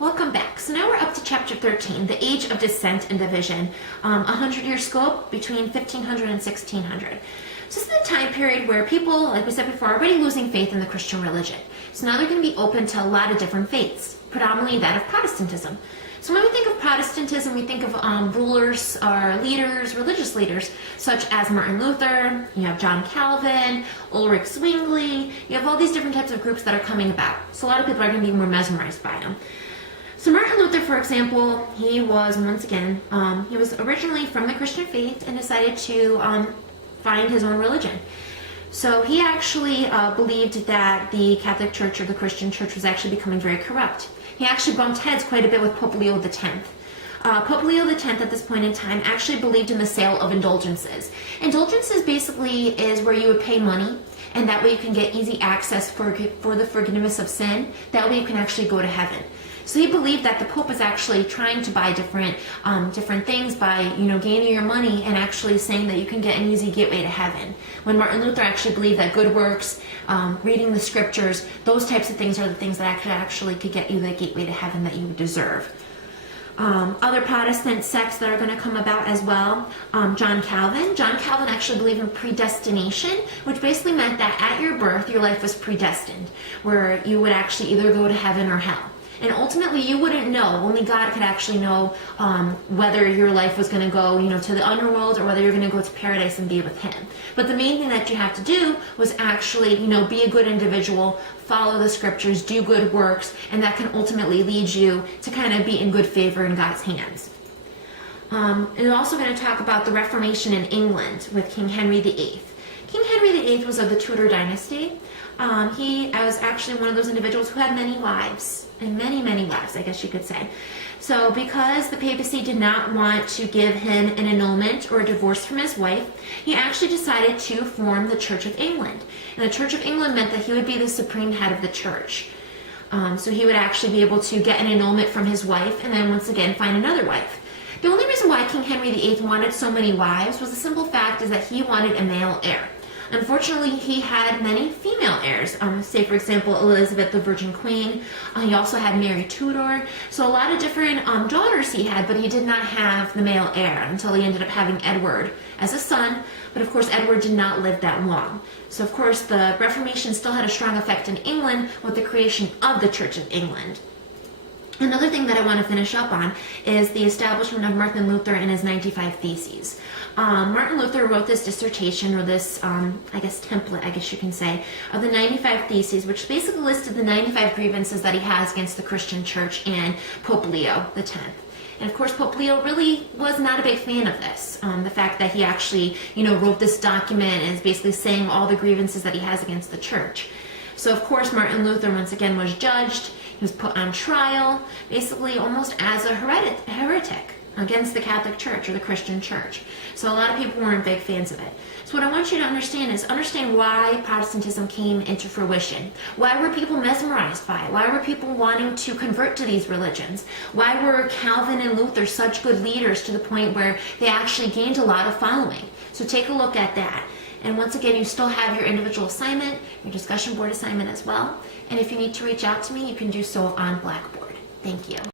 Welcome back. So now we're up to chapter 13, the age of dissent and division, 100-year scope between 1500 and 1600. So this is the time period where people, like we said before, are already losing faith in the Christian religion. So now they're going to be open to a lot of different faiths, predominantly that of Protestantism. So when we think of Protestantism, we think of rulers or leaders, religious leaders, such as Martin Luther, you have John Calvin, Ulrich Zwingli, you have all these different types of groups that are coming about. So a lot of people are going to be more mesmerized by them. So Martin Luther, for example, he was, once again, he was originally from the Christian faith and decided to find his own religion. So he actually believed that the Catholic Church or the Christian Church was actually becoming very corrupt. He actually bumped heads quite a bit with Pope Leo X. Pope Leo X at this point in time actually believed in the sale of indulgences. Indulgences basically is where you would pay money, and that way you can get easy access for the forgiveness of sin. That way you can actually go to heaven. So he believed that the Pope was actually trying to buy different things by gaining your money and actually saying that you can get an easy gateway to heaven. When Martin Luther actually believed that good works, reading the scriptures, those types of things are the things that actually could get you the gateway to heaven that you would deserve. Other Protestant sects that are going to come about as well, John Calvin. John Calvin actually believed in predestination, which basically meant that at your birth, your life was predestined, where you would actually either go to heaven or hell. And ultimately, you wouldn't know. Only God could actually know whether your life was going to go, to the underworld or whether you're going to go to paradise and be with Him. But the main thing that you have to do was actually, be a good individual, follow the scriptures, do good works, and that can ultimately lead you to kind of be in good favor in God's hands. And we're also going to talk about the Reformation in England with King Henry VIII. King Henry VIII was of the Tudor dynasty. He was actually one of those individuals who had many wives, and many wives, I guess you could say. So because the papacy did not want to give him an annulment or a divorce from his wife, he actually decided to form the Church of England. And the Church of England meant that he would be the supreme head of the church. So he would actually be able to get an annulment from his wife and then once again find another wife. The only reason why King Henry VIII wanted so many wives was the simple fact is that he wanted a male heir. Unfortunately, he had many female heirs. Say, for example, Elizabeth the Virgin Queen. He also had Mary Tudor. So a lot of different daughters he had, but he did not have the male heir until he ended up having Edward as a son. But of course, Edward did not live that long. So of course, the Reformation still had a strong effect in England with the creation of the Church of England. Another thing that I want to finish up on is the establishment of Martin Luther and his 95 Theses. Martin Luther wrote this dissertation, or this, template, I guess you can say, of the 95 Theses, which basically listed the 95 grievances that he has against the Christian Church and Pope Leo X. And of course, Pope Leo really was not a big fan of this. The fact that he actually, wrote this document and is basically saying all the grievances that he has against the church. So of course, Martin Luther once again was judged. He was put on trial, basically almost as a heretic against the Catholic Church or the Christian Church. So a lot of people weren't big fans of it. So what I want you to understand why Protestantism came into fruition. Why were people mesmerized by it? Why were people wanting to convert to these religions? Why were Calvin and Luther such good leaders to the point where they actually gained a lot of following? So take a look at that. And once again, you still have your individual assignment, your discussion board assignment as well. And if you need to reach out to me, you can do so on Blackboard. Thank you.